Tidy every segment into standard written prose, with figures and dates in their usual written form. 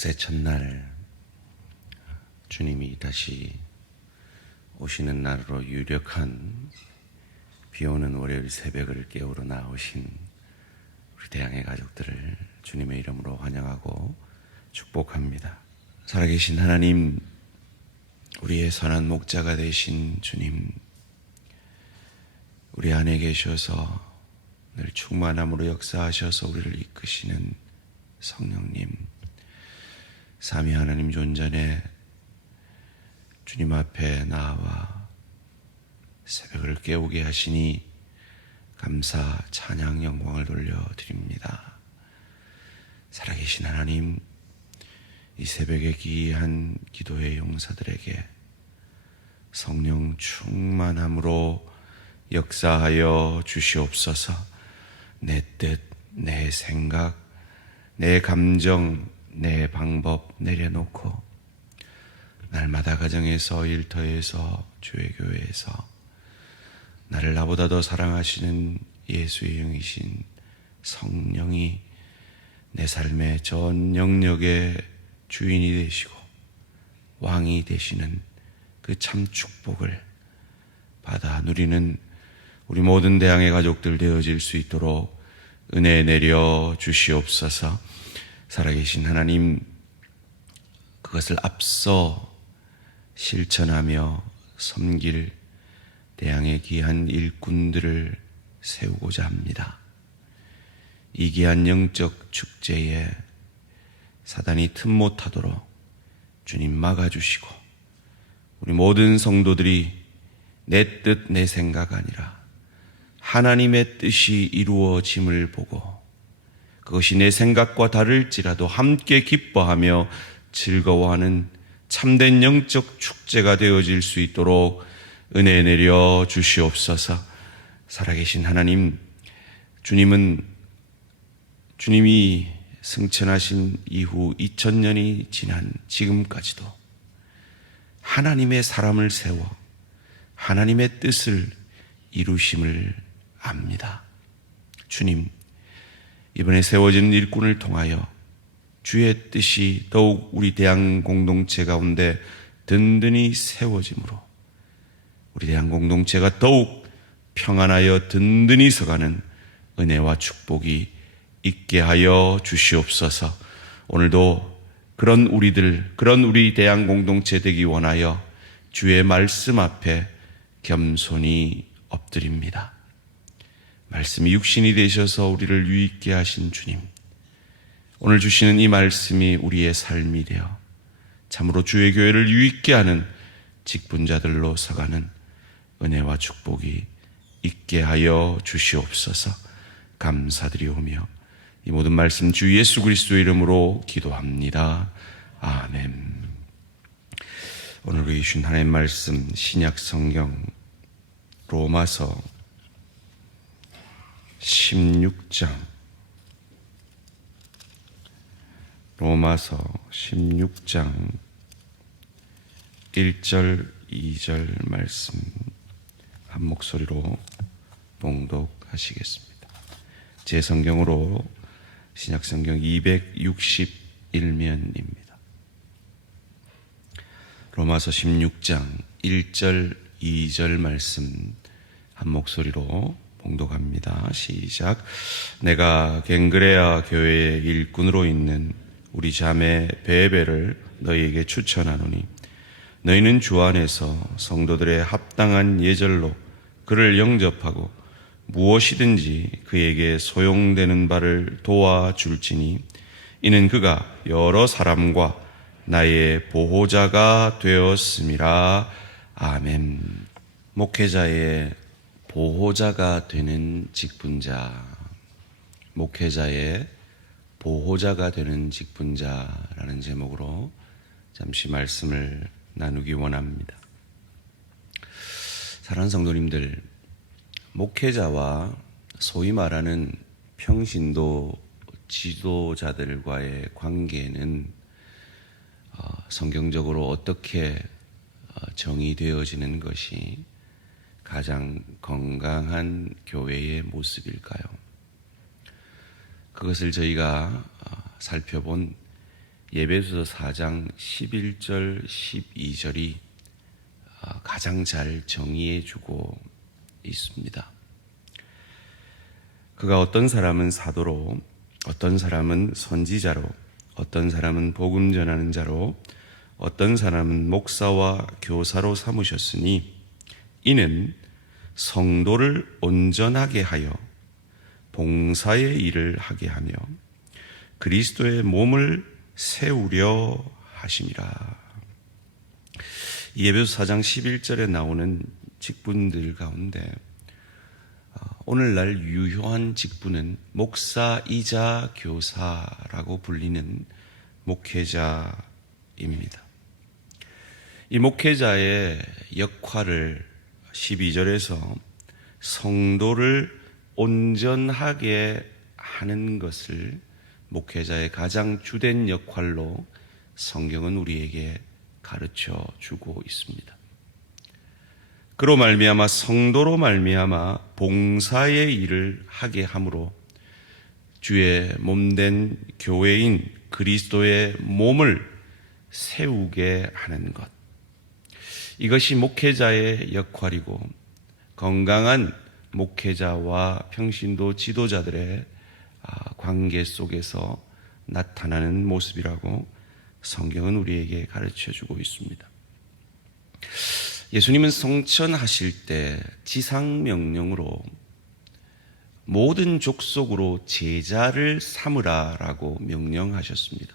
새 첫날 주님이 다시 오시는 날로 유력한 비오는 월요일 새벽을 깨우러 나오신 우리 대양의 가족들을 주님의 이름으로 환영하고 축복합니다. 살아계신 하나님, 우리의 선한 목자가 되신 주님, 우리 안에 계셔서 늘 충만함으로 역사하셔서 우리를 이끄시는 성령님, 삼위 하나님 존전에 주님 앞에 나와 새벽을 깨우게 하시니 감사, 찬양, 영광을 돌려드립니다. 살아계신 하나님, 이 새벽에 기이한 기도의 용사들에게 성령 충만함으로 역사하여 주시옵소서. 내 뜻, 내 생각, 내 감정, 내 방법 내려놓고 날마다 가정에서, 일터에서, 주의 교회에서 나를 나보다 더 사랑하시는 예수의 영이신 성령이 내 삶의 전 영역의 주인이 되시고 왕이 되시는 그 참 축복을 받아 누리는 우리 모든 대양의 가족들 되어질 수 있도록 은혜 내려 주시옵소서. 살아계신 하나님, 그것을 앞서 실천하며 섬길 대양의 귀한 일꾼들을 세우고자 합니다. 이 귀한 영적 축제에 사단이 틈 못하도록 주님 막아주시고, 우리 모든 성도들이 내 뜻, 내 생각 아니라 하나님의 뜻이 이루어짐을 보고 그것이 내 생각과 다를지라도 함께 기뻐하며 즐거워하는 참된 영적 축제가 되어질 수 있도록 은혜 내려 주시옵소서. 살아계신 하나님, 주님이 승천하신 이후 2000년이 지난 지금까지도 하나님의 사람을 세워 하나님의 뜻을 이루심을 압니다. 주님, 이번에 세워진 일꾼을 통하여 주의 뜻이 더욱 우리 대양 공동체 가운데 든든히 세워짐으로 우리 대양 공동체가 더욱 평안하여 든든히 서가는 은혜와 축복이 있게 하여 주시옵소서. 오늘도 그런 우리 대양 공동체 되기 원하여 주의 말씀 앞에 겸손히 엎드립니다. 말씀이 육신이 되셔서 우리를 유익게 하신 주님, 오늘 주시는 이 말씀이 우리의 삶이 되어 참으로 주의 교회를 유익게 하는 직분자들로 서가는 은혜와 축복이 있게 하여 주시옵소서. 감사드리오며 이 모든 말씀 주 예수 그리스도의 이름으로 기도합니다. 아멘. 오늘 우리 주신 하나님의 말씀, 신약 성경 로마서 16장 1절 2절 말씀 한 목소리로 봉독하시겠습니다. 제 성경으로 신약 성경 261면입니다. 로마서 16장 1절 2절 말씀 한 목소리로 봉독합니다. 시작. 내가 갱그레아 교회의 일꾼으로 있는 우리 자매 베베를 너희에게 추천하노니 너희는 주 안에서 성도들의 합당한 예절로 그를 영접하고 무엇이든지 그에게 소용되는 바를 도와줄지니 이는 그가 여러 사람과 나의 보호자가 되었음이라. 아멘. 목회자의 보호자가 되는 직분자, 목회자의 보호자가 되는 직분자라는 제목으로 잠시 말씀을 나누기 원합니다. 사랑하는 성도님들, 목회자와 소위 말하는 평신도 지도자들과의 관계는 성경적으로 어떻게 정의되어지는 것이 가장 건강한 교회의 모습일까요? 그것을 저희가 살펴본 에베소서 4장 11절 12절이 가장 잘 정의해 주고 있습니다. 그가 어떤 사람은 사도로, 어떤 사람은 선지자로, 어떤 사람은 복음 전하는 자로, 어떤 사람은 목사와 교사로 삼으셨으니 이는 성도를 온전하게 하여 봉사의 일을 하게 하며 그리스도의 몸을 세우려 하심이라. 이 에베소 4장 11절에 나오는 직분들 가운데 오늘날 유효한 직분은 목사이자 교사라고 불리는 목회자입니다. 이 목회자의 역할을 12절에서 성도를 온전하게 하는 것을 목회자의 가장 주된 역할로 성경은 우리에게 가르쳐 주고 있습니다. 그로 말미암아 성도로 말미암아 봉사의 일을 하게 함으로 주의 몸된 교회인 그리스도의 몸을 세우게 하는 것, 이것이 목회자의 역할이고 건강한 목회자와 평신도 지도자들의 관계 속에서 나타나는 모습이라고 성경은 우리에게 가르쳐주고 있습니다. 예수님은 성천하실 때 지상명령으로 모든 족속으로 제자를 삼으라라고 명령하셨습니다.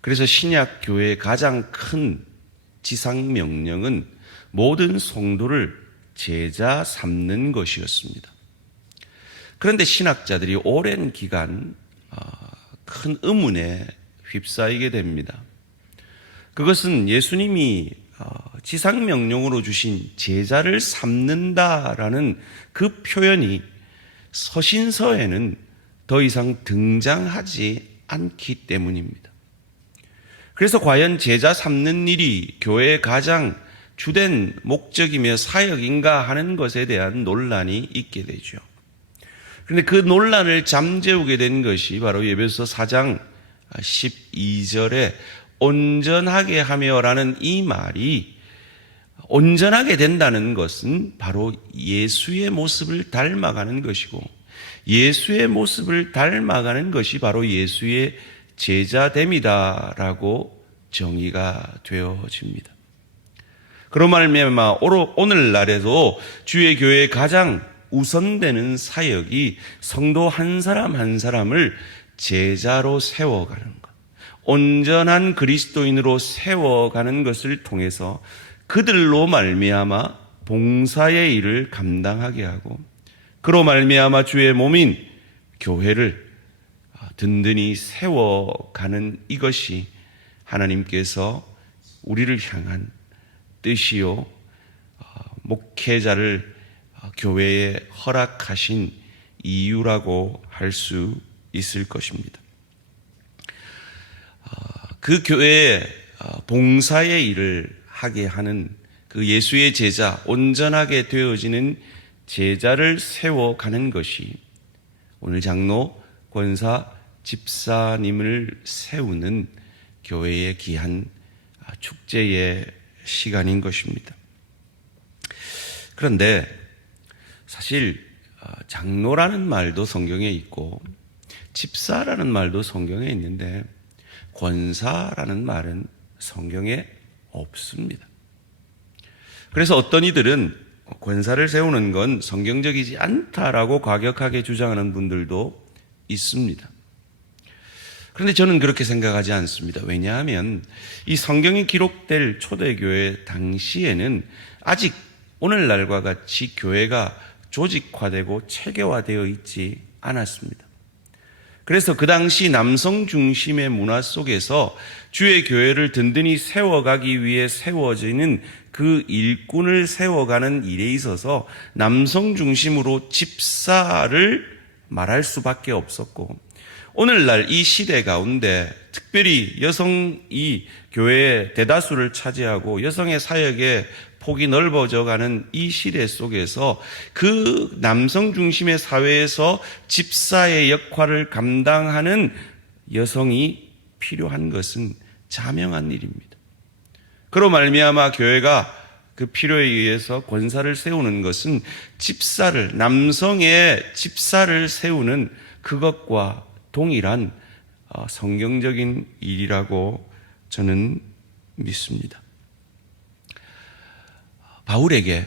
그래서 신약 교회의 가장 큰 지상명령은 모든 성도를 제자 삼는 것이었습니다. 그런데 신학자들이 오랜 기간 큰 의문에 휩싸이게 됩니다. 그것은 예수님이 지상명령으로 주신 제자를 삼는다라는 그 표현이 서신서에는 더 이상 등장하지 않기 때문입니다. 그래서 과연 제자 삼는 일이 교회의 가장 주된 목적이며 사역인가 하는 것에 대한 논란이 있게 되죠. 그런데 그 논란을 잠재우게 된 것이 바로 에베소서 4장 12절에 온전하게 하며라는 이 말이, 온전하게 된다는 것은 바로 예수의 모습을 닮아가는 것이고, 예수의 모습을 닮아가는 것이 바로 예수의 제자됨이다라고 정의가 되어집니다. 그로 말미암아 오늘날에도 주의 교회의 가장 우선되는 사역이 성도 한 사람 한 사람을 제자로 세워가는 것, 온전한 그리스도인으로 세워가는 것을 통해서 그들로 말미암아 봉사의 일을 감당하게 하고, 그로 말미암아 주의 몸인 교회를 든든히 세워가는 이것이 하나님께서 우리를 향한 뜻이요, 목회자를 교회에 허락하신 이유라고 할 수 있을 것입니다. 그 교회에 봉사의 일을 하게 하는 그 예수의 제자, 온전하게 되어지는 제자를 세워가는 것이 오늘 장로, 권사, 집사님을 세우는 교회의 귀한 축제의 시간인 것입니다. 그런데 사실 장로라는 말도 성경에 있고 집사라는 말도 성경에 있는데 권사라는 말은 성경에 없습니다. 그래서 어떤 이들은 권사를 세우는 건 성경적이지 않다라고 과격하게 주장하는 분들도 있습니다. 그런데 저는 그렇게 생각하지 않습니다. 왜냐하면 이 성경이 기록될 초대교회 당시에는 아직 오늘날과 같이 교회가 조직화되고 체계화되어 있지 않았습니다. 그래서 그 당시 남성 중심의 문화 속에서 주의 교회를 든든히 세워가기 위해 세워지는 그 일꾼을 세워가는 일에 있어서 남성 중심으로 집사를 말할 수밖에 없었고, 오늘날 이 시대 가운데 특별히 여성이 교회의 대다수를 차지하고 여성의 사역의 폭이 넓어져가는 이 시대 속에서 그 남성 중심의 사회에서 집사의 역할을 감당하는 여성이 필요한 것은 자명한 일입니다. 그로 말미암아 교회가 그 필요에 의해서 권사를 세우는 것은 남성의 집사를 세우는 그것과 동일한 성경적인 일이라고 저는 믿습니다. 바울에게,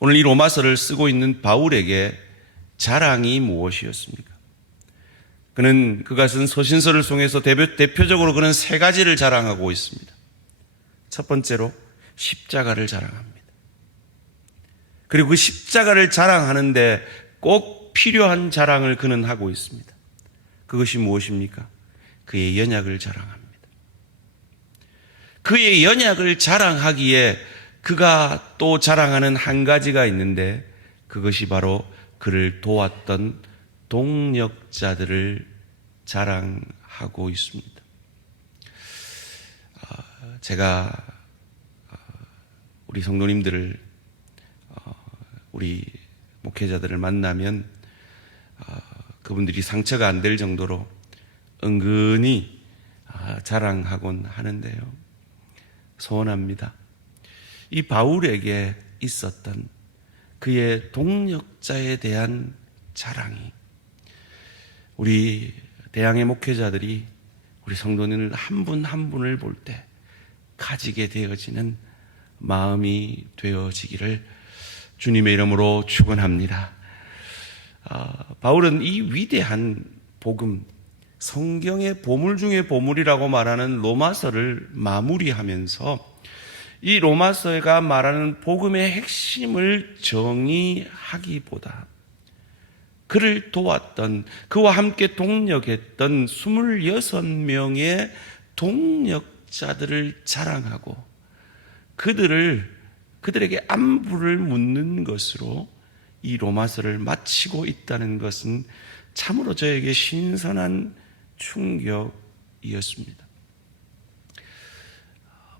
오늘 이 로마서를 쓰고 있는 바울에게 자랑이 무엇이었습니까? 그가 쓴 서신서를 통해서 대표적으로 그는 세 가지를 자랑하고 있습니다. 첫 번째로 십자가를 자랑합니다. 그리고 그 십자가를 자랑하는데 꼭 필요한 자랑을 그는 하고 있습니다. 그것이 무엇입니까? 그의 연약을 자랑합니다. 그의 연약을 자랑하기에 그가 또 자랑하는 한 가지가 있는데, 그것이 바로 그를 도왔던 동력자들을 자랑하고 있습니다. 제가 우리 성도님들을, 우리 목회자들을 만나면 그분들이 상처가 안 될 정도로 은근히 자랑하곤 하는데요. 소원합니다. 이 바울에게 있었던 그의 동력자에 대한 자랑이 우리 대양의 목회자들이 우리 성도님을 한 분 한 분을 볼 때 가지게 되어지는 마음이 되어지기를 주님의 이름으로 축원합니다. 바울은 이 위대한 복음, 성경의 보물 중의 보물이라고 말하는 로마서를 마무리하면서 이 로마서가 말하는 복음의 핵심을 정의하기보다 그를 도왔던, 그와 함께 동력했던 26명의 동력자들을 자랑하고 그들에게 안부를 묻는 것으로 이 로마서를 마치고 있다는 것은 참으로 저에게 신선한 충격이었습니다.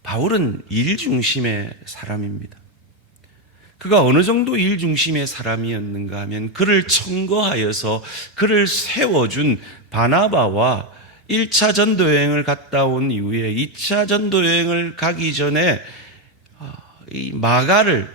바울은 일 중심의 사람입니다. 그가 어느 정도 일 중심의 사람이었는가 하면 그를 청거하여서 그를 세워준 바나바와 1차 전도여행을 갔다 온 이후에 2차 전도여행을 가기 전에 이 마가를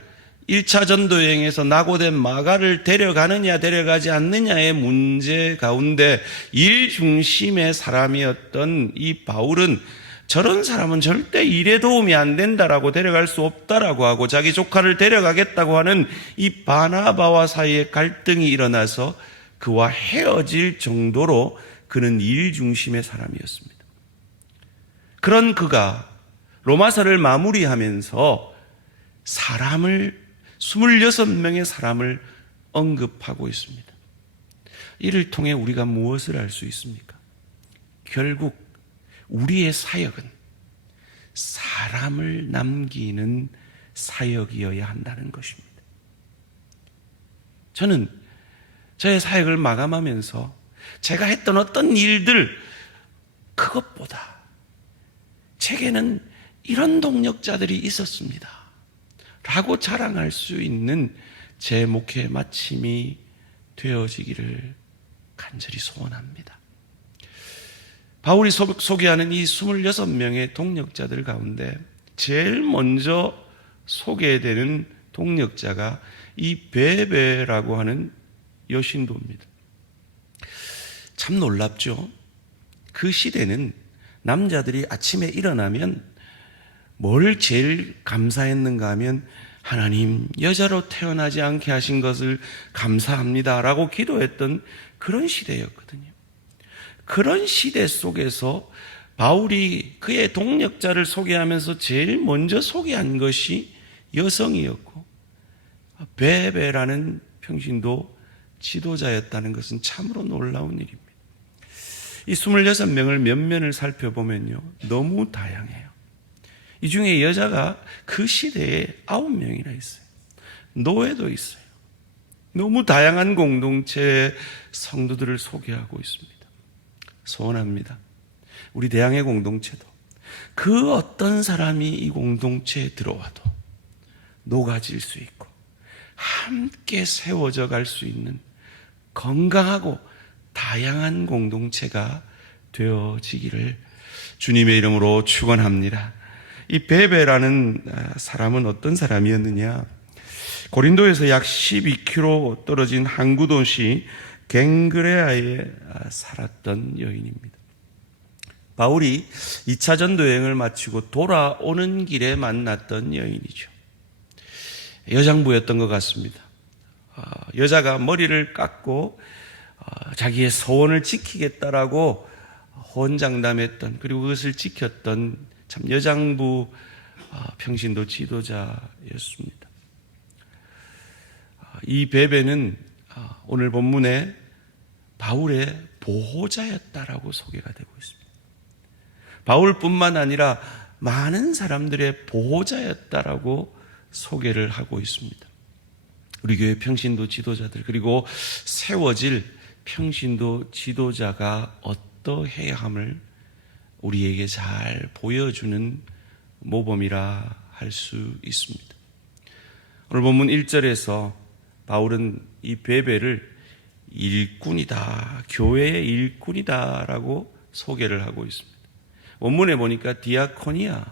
1차 전도여행에서 낙오된 마가를 데려가느냐 데려가지 않느냐의 문제 가운데 일 중심의 사람이었던 이 바울은 저런 사람은 절대 일에 도움이 안 된다라고 데려갈 수 없다라고 하고 자기 조카를 데려가겠다고 하는 이 바나바와 사이에 갈등이 일어나서 그와 헤어질 정도로 그는 일 중심의 사람이었습니다. 그런 그가 로마서를 마무리하면서 26명의 사람을 언급하고 있습니다. 이를 통해 우리가 무엇을 알 수 있습니까? 결국 우리의 사역은 사람을 남기는 사역이어야 한다는 것입니다. 저는 저의 사역을 마감하면서 제가 했던 어떤 일들, 그것보다 제게는 이런 동력자들이 있었습니다 라고 자랑할 수 있는 제 목회 마침이 되어지기를 간절히 소원합니다. 바울이 소개하는 이 26명의 동력자들 가운데 제일 먼저 소개되는 동력자가 이 베베라고 하는 여신도입니다. 참 놀랍죠? 그 시대는 남자들이 아침에 일어나면 뭘 제일 감사했는가 하면 하나님, 여자로 태어나지 않게 하신 것을 감사합니다 라고 기도했던 그런 시대였거든요. 그런 시대 속에서 바울이 그의 동력자를 소개하면서 제일 먼저 소개한 것이 여성이었고 베베라는 평신도 지도자였다는 것은 참으로 놀라운 일입니다. 이 26명을 면면을 살펴보면요, 너무 다양해요. 이 중에 여자가 그 시대에 9명이나 있어요. 노예도 있어요. 너무 다양한 공동체의 성도들을 소개하고 있습니다. 소원합니다. 우리 대양의 공동체도 그 어떤 사람이 이 공동체에 들어와도 녹아질 수 있고 함께 세워져 갈 수 있는 건강하고 다양한 공동체가 되어지기를 주님의 이름으로 축원합니다. 이 베베라는 사람은 어떤 사람이었느냐? 고린도에서 약 12km 떨어진 항구 도시 갱그레아에 살았던 여인입니다. 바울이 2차 전도 여행을 마치고 돌아오는 길에 만났던 여인이죠. 여장부였던 것 같습니다. 여자가 머리를 깎고 자기의 소원을 지키겠다라고 호언장담했던, 그리고 그것을 지켰던 참 여장부 평신도 지도자였습니다. 이 베베는 오늘 본문에 바울의 보호자였다라고 소개가 되고 있습니다. 바울뿐만 아니라 많은 사람들의 보호자였다라고 소개를 하고 있습니다. 우리 교회 평신도 지도자들, 그리고 세워질 평신도 지도자가 어떠해야 함을 우리에게 잘 보여주는 모범이라 할 수 있습니다. 오늘 본문 1절에서 바울은 이 베베를 일꾼이다, 교회의 일꾼이다라고 소개를 하고 있습니다. 원문에 보니까 디아코니아,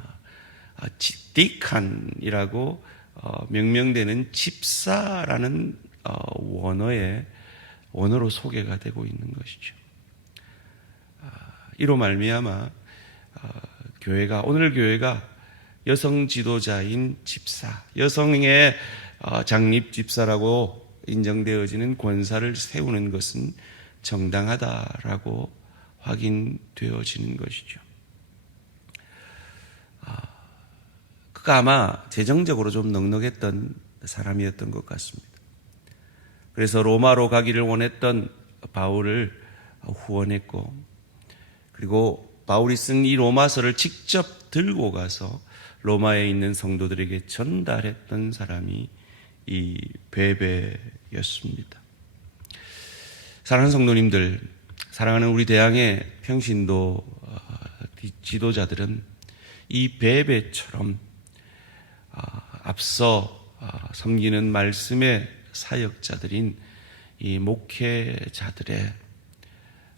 디칸이라고 명명되는 집사라는 원어로 소개가 되고 있는 것이죠. 이로 말미암아 오늘 교회가 여성 지도자인 집사, 여성의 장립 집사라고 인정되어지는 권사를 세우는 것은 정당하다라고 확인되어지는 것이죠. 그가 아마 재정적으로 좀 넉넉했던 사람이었던 것 같습니다. 그래서 로마로 가기를 원했던 바울을 후원했고, 그리고 바울이 쓴 이 로마서를 직접 들고 가서 로마에 있는 성도들에게 전달했던 사람이 이 베베였습니다. 사랑하는 성도님들, 사랑하는 우리 대항의 평신도 지도자들은 이 베베처럼 앞서 섬기는 말씀의 사역자들인 이 목회자들의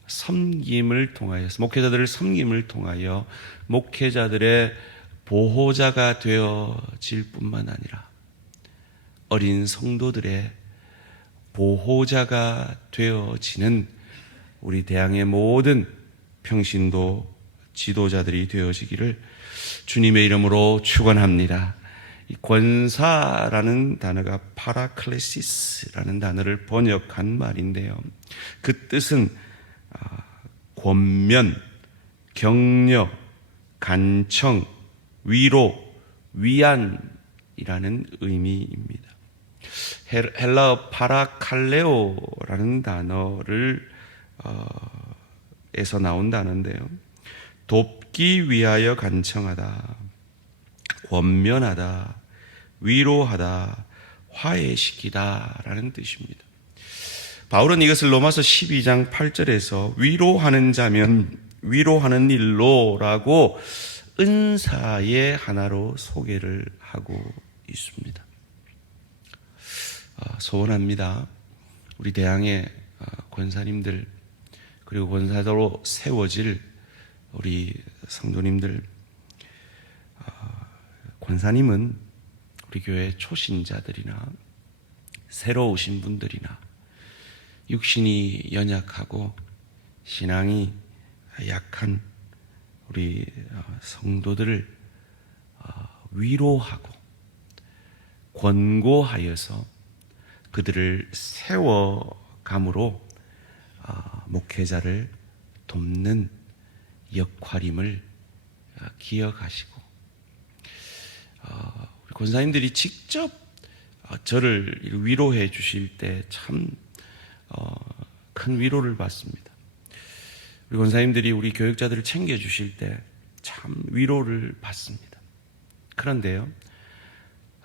섬김을 통하여서, 목회자들의 섬김을 통하여 목회자들의 보호자가 되어질 뿐만 아니라 어린 성도들의 보호자가 되어지는 우리 대항의 모든 평신도 지도자들이 되어지기를 주님의 이름으로 축원합니다. 이 권사라는 단어가 파라클레시스라는 단어를 번역한 말인데요. 그 뜻은 권면, 격려, 간청, 위로, 위안이라는 의미입니다. 헬라어 파라칼레오라는 단어를 에서 나온 단어인데요. 돕기 위하여 간청하다, 권면하다, 위로하다, 화해시키다 라는 뜻입니다. 바울은 이것을 로마서 12장 8절에서 위로하는 자면 위로하는 일로라고 은사의 하나로 소개를 하고 있습니다. 소원합니다. 우리 대항의 권사님들, 그리고 권사로 세워질 우리 성도님들, 권사님은 우리 교회 초신자들이나 새로 오신 분들이나 육신이 연약하고 신앙이 약한 우리 성도들을 위로하고 권고하여서 그들을 세워감으로 목회자를 돕는 역할임을 기억하시고, 우리 권사님들이 직접 저를 위로해 주실 때 참 큰 위로를 받습니다. 우리 권사님들이 우리 교육자들을 챙겨 주실 때 참 위로를 받습니다. 그런데요,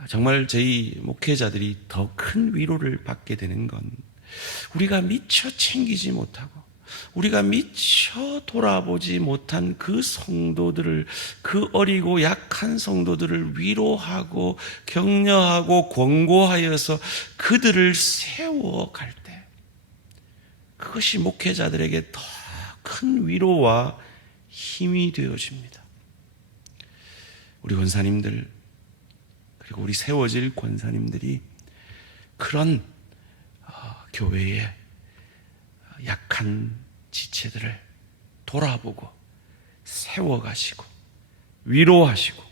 정말 저희 목회자들이 더 큰 위로를 받게 되는 건 우리가 미처 챙기지 못하고 우리가 미처 돌아보지 못한 그 성도들을, 그 어리고 약한 성도들을 위로하고 격려하고 권고하여서 그들을 세워갈 때, 그것이 목회자들에게 더 큰 위로와 힘이 되어집니다. 우리 권사님들 그리고 우리 세워질 권사님들이 그런 교회의 약한 지체들을 돌아보고 세워가시고 위로하시고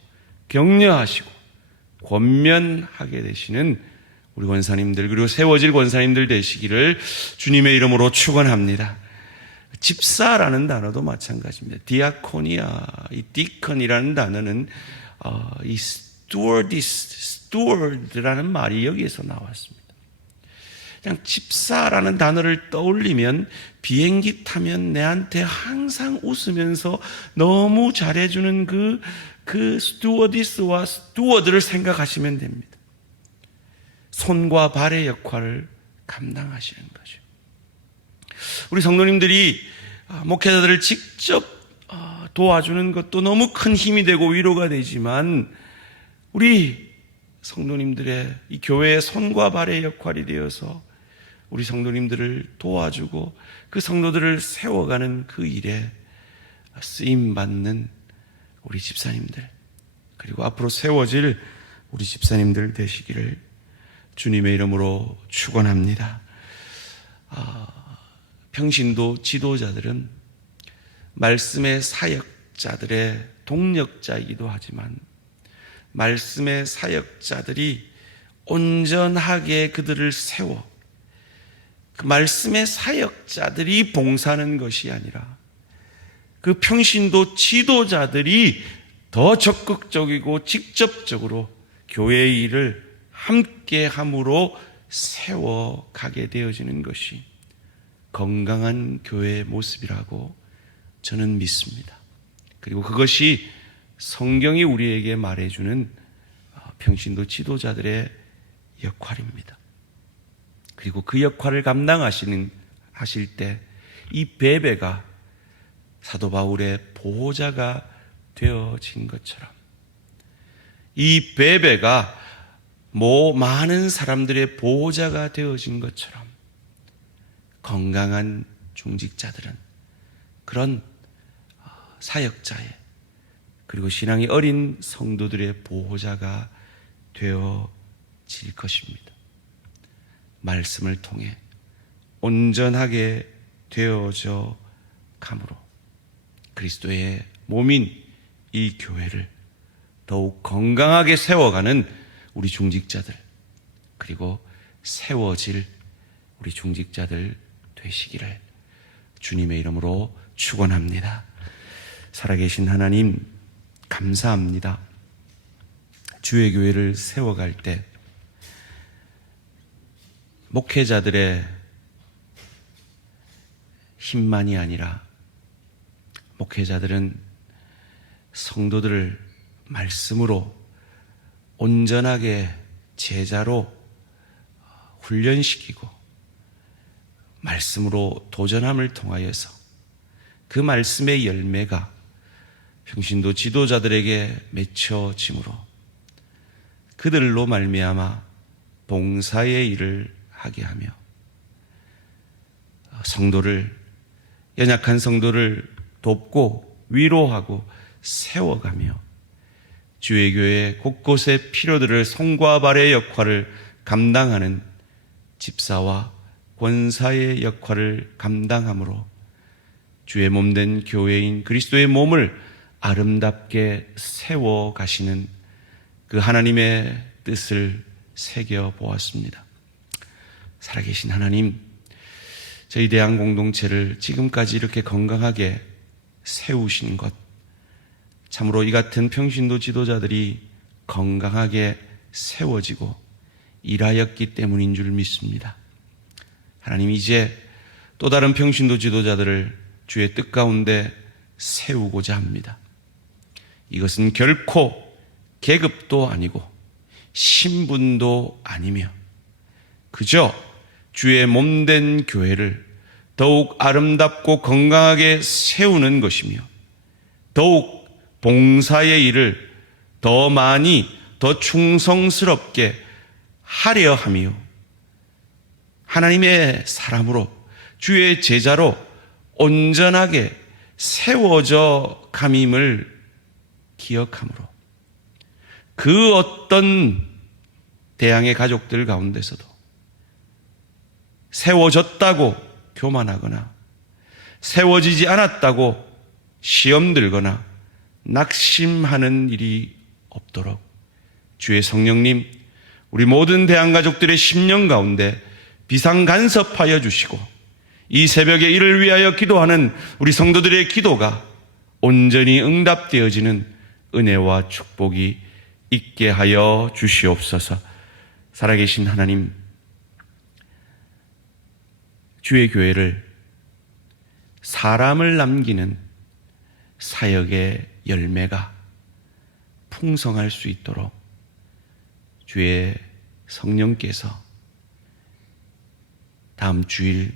격려하시고 권면하게 되시는 우리 권사님들 그리고 세워질 권사님들 되시기를 주님의 이름으로 축원합니다. 집사라는 단어도 마찬가지입니다. 디아코니아, 이 디컨이라는 단어는 이 스튜어드라는 말이 여기에서 나왔습니다. 그냥 집사라는 단어를 떠올리면 비행기 타면 내한테 항상 웃으면서 너무 잘해주는 그 스튜어디스와 스튜어드를 생각하시면 됩니다. 손과 발의 역할을 감당하시는 거죠. 우리 성도님들이 목회자들을 직접 도와주는 것도 너무 큰 힘이 되고 위로가 되지만 우리 성도님들의 이 교회의 손과 발의 역할이 되어서 우리 성도님들을 도와주고 그 성도들을 세워가는 그 일에 쓰임받는 우리 집사님들 그리고 앞으로 세워질 우리 집사님들 되시기를 주님의 이름으로 축원합니다. 평신도 지도자들은 말씀의 사역자들의 동력자이기도 하지만 말씀의 사역자들이 온전하게 그들을 세워 그 말씀의 사역자들이 봉사하는 것이 아니라 그 평신도 지도자들이 더 적극적이고 직접적으로 교회의 일을 함께 함으로 세워가게 되어지는 것이 건강한 교회의 모습이라고 저는 믿습니다. 그리고 그것이 성경이 우리에게 말해주는 평신도 지도자들의 역할입니다. 그리고 그 역할을 감당하실 때 이 베베가 사도 바울의 보호자가 되어진 것처럼 이 베베가 많은 사람들의 보호자가 되어진 것처럼 건강한 중직자들은 그런 사역자의 그리고 신앙이 어린 성도들의 보호자가 되어질 것입니다. 말씀을 통해 온전하게 되어져 감으로 그리스도의 몸인 이 교회를 더욱 건강하게 세워가는 우리 중직자들 그리고 세워질 우리 중직자들 되시기를 주님의 이름으로 축원합니다. 살아계신 하나님 감사합니다. 주의 교회를 세워갈 때 목회자들의 힘만이 아니라 목회자들은 성도들을 말씀으로 온전하게 제자로 훈련시키고 말씀으로 도전함을 통하여서 그 말씀의 열매가 평신도 지도자들에게 맺혀짐으로 그들로 말미암아 봉사의 일을 하게 하며 연약한 성도를 돕고 위로하고 세워가며 주의 교회 곳곳의 필요들을 손과 발의 역할을 감당하는 집사와 권사의 역할을 감당함으로 주의 몸된 교회인 그리스도의 몸을 아름답게 세워가시는 그 하나님의 뜻을 새겨보았습니다. 살아계신 하나님, 저희 대한 공동체를 지금까지 이렇게 건강하게 세우신 것, 참으로 이 같은 평신도 지도자들이 건강하게 세워지고 일하였기 때문인 줄 믿습니다. 하나님, 이제 또 다른 평신도 지도자들을 주의 뜻 가운데 세우고자 합니다. 이것은 결코 계급도 아니고 신분도 아니며 그저 주의 몸된 교회를 더욱 아름답고 건강하게 세우는 것이며 더욱 봉사의 일을 더 많이 더 충성스럽게 하려 하며 하나님의 사람으로 주의 제자로 온전하게 세워져 감임을 기억함으로 그 어떤 대항의 가족들 가운데서도 세워졌다고 교만하거나 세워지지 않았다고 시험 들거나 낙심하는 일이 없도록 주의 성령님, 우리 모든 대항가족들의 심령 가운데 비상간섭하여 주시고 이 새벽에 이를 위하여 기도하는 우리 성도들의 기도가 온전히 응답되어지는 은혜와 축복이 있게 하여 주시옵소서. 살아계신 하나님, 주의 교회를 사람을 남기는 사역의 열매가 풍성할 수 있도록 주의 성령께서 다음 주일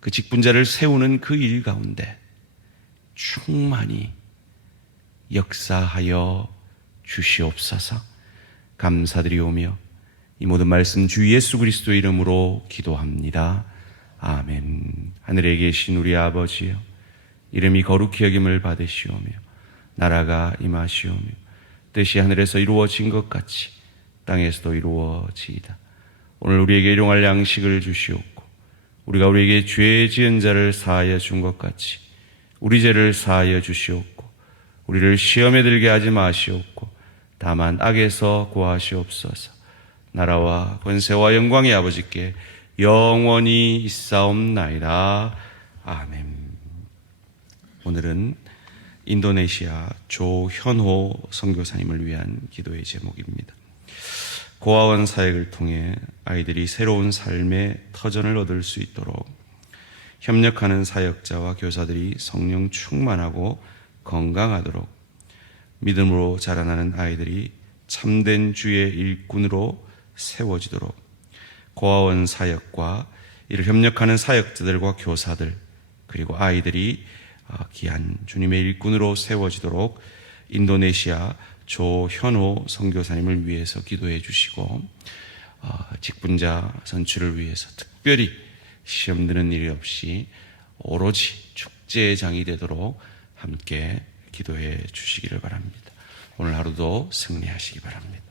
그 직분자를 세우는 그 일 가운데 충만히 역사하여 주시옵소서. 감사드리오며 이 모든 말씀 주 예수 그리스도의 이름으로 기도합니다. 아멘. 하늘에 계신 우리 아버지여, 이름이 거룩히 여김을 받으시오며 나라가 임하시오며 뜻이 하늘에서 이루어진 것 같이 땅에서도 이루어지이다. 오늘 우리에게 일용할 양식을 주시옵고 우리가 우리에게 죄 지은 자를 사하여 준 것 같이 우리 죄를 사하여 주시옵고 우리를 시험에 들게 하지 마시옵고 다만 악에서 구하시옵소서. 나라와 권세와 영광의 아버지께 영원히 있사옵나이다. 아멘. 오늘은 인도네시아 조현호 선교사님을 위한 기도의 제목입니다. 고아원 사역을 통해 아이들이 새로운 삶의 터전을 얻을 수 있도록 협력하는 사역자와 교사들이 성령 충만하고 건강하도록 믿음으로 자라나는 아이들이 참된 주의 일꾼으로 세워지도록 고아원 사역과 이를 협력하는 사역자들과 교사들 그리고 아이들이 귀한 주님의 일꾼으로 세워지도록 인도네시아 조현호 선교사님을 위해서 기도해 주시고 직분자 선출을 위해서 특별히 시험 드는 일이 없이 오로지 축제의 장이 되도록 함께 기도해 주시기를 바랍니다. 오늘 하루도 승리하시기 바랍니다.